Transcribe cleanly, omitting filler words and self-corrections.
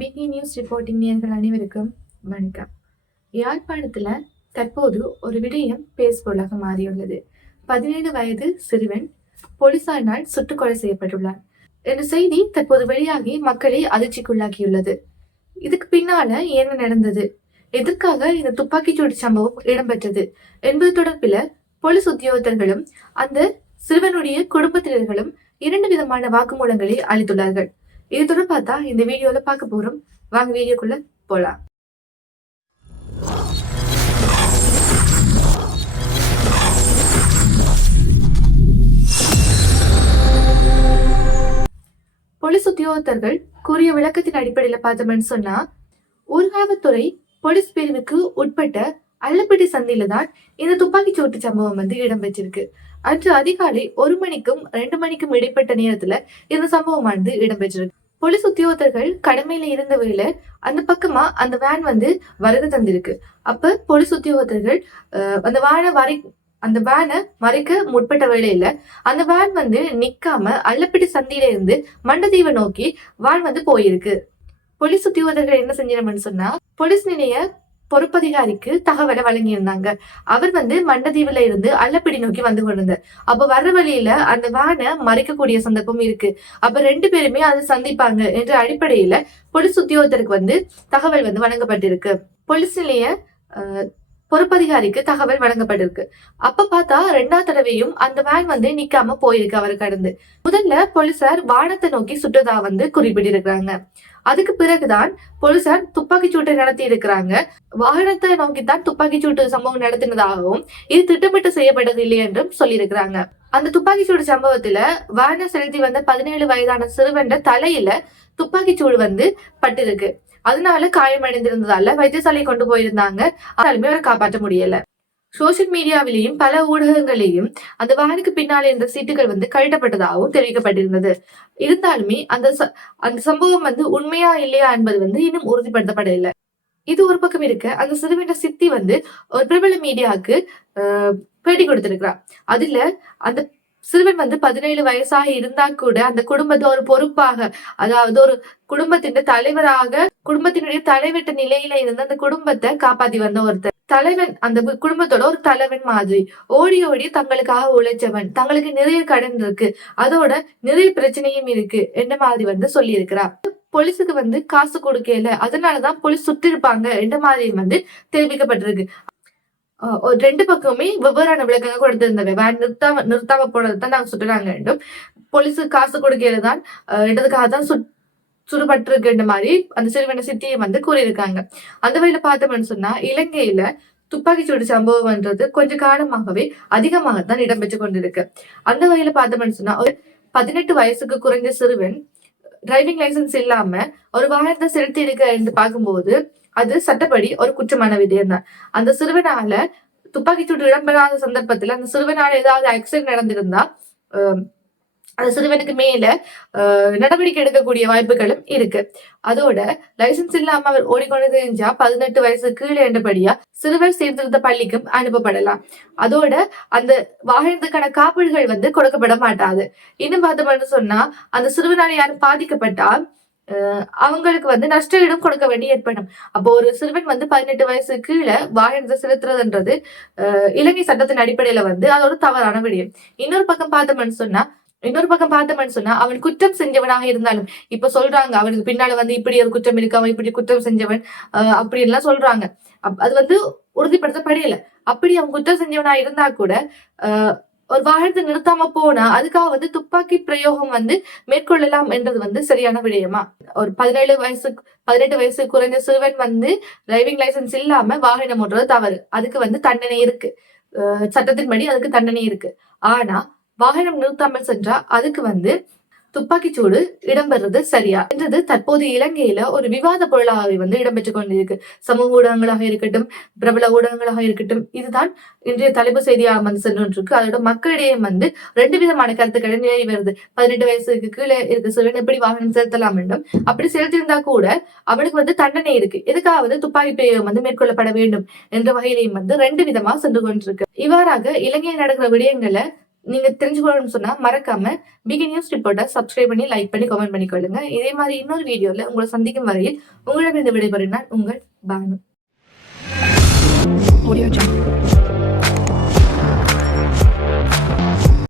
பிகி news reporting நேயர்கள் அனைவருக்கும் வணக்கம். யாழ்ப்பாணத்துல தற்போது ஒரு விடயம் பேசுபொருளாக மாறியுள்ளது. 17 வயது சிறுவன் போலீசாரினால் சுட்டுக் கொலை செய்யப்பட்டுள்ளார் என்ற செய்தி தற்போது வெளியாகி மக்களை அதிர்ச்சிக்குள்ளாக்கியுள்ளது. இதுக்கு பின்னால என்ன நடந்தது, எதற்காக இந்த துப்பாக்கிச்சூடு சம்பவம் இடம்பெற்றது என்பது தொடர்பில் போலீஸ் உத்தியோகத்தர்களும் அந்த சிறுவனுடைய குடும்பத்தினர்களும் 2 விதமான வாக்குமூலங்களை அளித்துள்ளார்கள். இது தொடர்பா தான் இந்த வீடியோல பார்க்க போறோம். வாங்க வீடியோக்குள்ள போலாம். போலீஸ் உத்தியோகத்தர்கள் கூறிய விளக்கத்தின் அடிப்படையில பார்த்தோம்னு சொன்னா, ஊர்காவத்துறை போலீஸ் பிரிவுக்கு உட்பட்ட அல்லப்பட்டி சந்தியில தான் இந்த துப்பாக்கிச் சூட்டு சம்பவம் இடம்பெற்றிருக்கு. அன்று அதிகாலை 1 மணிக்கும் 2 மணிக்கும் இடைப்பட்ட நேரத்துல இந்த சம்பவமானது இடம்பெற்றிருக்கு. போலீஸ் உத்தியோகத்தர்கள் கடமையில இருந்த வேளை அந்த பக்கமா அந்த வேன் வருகை தந்திருக்கு. அப்ப போலீஸ் உத்தியோகத்தர்கள் அந்த வேனை மறைக்க முற்பட்ட வேளையில அந்த வேன் நிக்காம அல்லப்பட்டி சந்தியில இருந்து மண்டதீவை நோக்கி வேன் போயிருக்கு. போலீஸ் உத்தியோகத்தர்கள் என்ன செஞ்சோம்னு சொன்னா, போலீஸ் நிலைய பொறுப்பதிகாரிக்கு தகவலை வழங்கியிருந்தாங்க. அவர் மண்டதீவுல இருந்து அல்லப்படி நோக்கி வந்து கொண்டிருந்தார். அப்ப வர்ற வழியில அந்த வேனை மறைக்கக்கூடிய சந்தர்ப்பம் இருக்கு. அப்ப 2 பேருமே அதை சந்திப்பாங்க என்ற அடிப்படையில போலீஸ் உத்தியோகத்தருக்கு தகவல் வழங்கப்பட்டிருக்கு. போலீஸ் நிலைய பொறுப்பதிகாரிக்கு தகவல் வழங்கப்பட்டிருக்கு. அப்ப பார்த்தா 2வது தடவையும் அந்த வேன் நிக்காம போயிருக்கு. அவரை கடந்து முதல்ல போலீசார் வானத்தை நோக்கி சுட்டதா குறிப்பிட்டிருக்கிறாங்க. அதுக்கு பிறகுதான் போலீசார் துப்பாக்கி சூட்டை நடத்தி இருக்கிறாங்க. வாகனத்தை நோக்கித்தான் துப்பாக்கி சூட்டு சம்பவம் நடத்தினதாகவும் இது திட்டமிட்டு செய்யப்பட்டது இல்லை என்றும் சொல்லியிருக்கிறாங்க. அந்த துப்பாக்கி சூடு சம்பவத்துல வாகனம் செலுத்தி வந்த 17 வயதான சிறுவன் தலையில துப்பாக்கி சூடு பட்டிருக்கு. அதனால காயமடைந்திருந்ததால வைத்தியசாலை கொண்டு போயிருந்தாங்க. ஆனாலுமே அவரை காப்பாற்ற முடியல. சோசியல் மீடியாவிலையும் பல ஊடகங்களையும் அந்த வேனுக்கு பின்னாலே இருந்த சீட்டுகள் கழட்டப்பட்டதாகவும் தெரிவிக்கப்பட்டிருந்தது. இருந்தாலுமே அந்த சம்பவம் உண்மையா இல்லையா என்பது இன்னும் உறுதிப்படுத்தப்படவில்லை. இது ஒரு பக்கம் இருக்க, அந்த சிறுவன் சித்தி ஒரு பிரபல மீடியாவுக்கு பேட்டி கொடுத்திருக்கிறார். அதுல அந்த சிறுவன் 17 வயசாக இருந்தா கூட அந்த குடும்பத்தை ஒரு பொறுப்பாக, அதாவது ஒரு குடும்பத்தின் தலைவராக, குடும்பத்தினுடைய தலைவட்ட நிலையில இருந்து அந்த குடும்பத்தை காப்பாத்தி வந்த ஒருத்தர் தலைவன், அந்த குடும்பத்தோட ஒரு தலைவன் மாதிரி ஓடி ஓடி தங்களுக்காக உழைச்சவன், தங்களுக்கு நிறைய கடன் இருக்கு, அதோட நிறைய பிரச்சனையும் இருக்கு என்ற மாதிரி சொல்லி இருக்கிறார். போலீஸுக்கு காசு கொடுக்கல, அதனாலதான் போலீஸ் சுட்டிருப்பாங்க என்ற மாதிரி தெரிவிக்கப்பட்டிருக்கு. 2 பக்கமுமே வெவ்வேறான விளக்கங்கள் கொடுத்திருந்தவை. வேன் நிறுத்தாம போனதுதான் நாங்க சுட்டுறாங்க என்றும், போலீஸுக்கு காசு கொடுக்கிறதான் என்றதுக்காக தான் சுடுபட்டிருக்கின்ற மாதிரி அந்த சிறுவனை சித்தியை கூறியிருக்காங்க. அந்த வகையில பார்த்தோம்னு சொன்னா, இலங்கையில துப்பாக்கிச்சூடு சம்பவம்ன்றது கொஞ்ச காலமாகவே அதிகமாகத்தான் இடம்பெற்று கொண்டிருக்கு. அந்த வகையில பார்த்தோம்னு சொன்னா, ஒரு 18 வயசுக்கு குறைந்த சிறுவன் டிரைவிங் லைசன்ஸ் இல்லாம ஒரு வாகனத்தை செலுத்தி இருக்க என்று பார்க்கும்போது அது சட்டப்படி ஒரு குற்றமான விடயம் தான். அந்த சிறுவனால துப்பாக்கிச்சூடு இடம்பெறாத சந்தர்ப்பத்துல அந்த சிறுவனால ஏதாவது ஆக்சிடென்ட் நடந்திருந்தா அந்த சிறுவனுக்கு மேல நடவடிக்கை எடுக்கக்கூடிய வாய்ப்புகளும் இருக்கு. அதோட லைசன்ஸ் இல்லாம அவர் ஓடிக்கொண்டு தெரிஞ்சா 18 வயசு கீழே என்றபடியா சிறுவர் சீர்திருத்த பள்ளிக்கும் அனுப்பப்படலாம். அதோட அந்த வாகனத்துக்கான காப்பீடுகள் கொடுக்கப்பட மாட்டாது. இன்னும் பார்த்தோம்னு சொன்னா, அந்த சிறுவனால யாரும் பாதிக்கப்பட்டா அவங்களுக்கு நஷ்ட ஈடும் கொடுக்க வேண்டி ஏற்படும். அப்போ ஒரு சிறுவன் 18 வயசு கீழே வாகனத்தை செலுத்துறதுன்றது இலங்கை சட்டத்தின் அடிப்படையில அதோட தவறான விடயம். இன்னொரு பக்கம் பார்த்தோம்னு சொன்னா அவன் குற்றம் செஞ்சவனாக இருந்தாலும், இப்ப சொல்றாங்க அவனுக்கு பின்னால இப்படி ஒரு குற்றம் இருக்கு, அவன் இப்படி குற்றம் செஞ்சவன் அப்படி எல்லாம் சொல்றாங்க. அது உறுதிப்படுத்தப்படையில. அப்படி அவன் குற்றம் செஞ்சவனா இருந்தா கூட ஒரு வாகனத்தை நிறுத்தாம போனா அதுக்காக துப்பாக்கி பிரயோகம் மேற்கொள்ளலாம் என்றது சரியான விடயமா? ஒரு 18 வயசு குறைந்த சிறுவன் டிரைவிங் லைசன்ஸ் இல்லாம வாகனம் ஓட்டுறது தவறு. அதுக்கு தண்டனை இருக்கு. சட்டத்தின்படி அதுக்கு தண்டனை இருக்கு. ஆனா வாகனம் நிறுத்தாமல் சென்றா அதுக்கு துப்பாக்கிச்சூடு இடம்பெறது சரியா என்றது தற்போது இலங்கையில ஒரு விவாத பொருளாகவே இடம்பெற்றுக் கொண்டிருக்கு. சமூக ஊடகங்களாக இருக்கட்டும், பிரபல ஊடகங்களாக இருக்கட்டும், இதுதான் இன்றைய தலைப்பு செய்தியாக சென்று அதோட மக்களிடையே 2 விதமான கருத்துக்களை நிலை வருது. 18 வயசுக்கு கீழே இருக்க சிறுவன் எப்படி வாகனம் செலுத்தலாம் என்றும், அப்படி செலுத்தியிருந்தா கூட அவனுக்கு தண்டனை இருக்கு, எதுக்காவது துப்பாக்கி பிரயோகம் மேற்கொள்ளப்பட வேண்டும் என்ற வகையிலையும் 2 விதமா சென்று கொண்டிருக்கு. இவ்வாறாக இலங்கையில் நடக்கிற விடயங்களை நீங்க தெரிஞ்சுக்கணும்னு சொன்னா மறக்காம பிகே நியூஸ் ரிப்போர்ட்டை சப்ஸ்கிரைப் பண்ணி லைக் பண்ணி கமெண்ட் பண்ணிக்கொள்ளுங்க. இதே மாதிரி இன்னொரு வீடியோல உங்களை சந்திக்கும் வரையில் உங்களிடம் விடைபெறும் நான் உங்கள் பானு.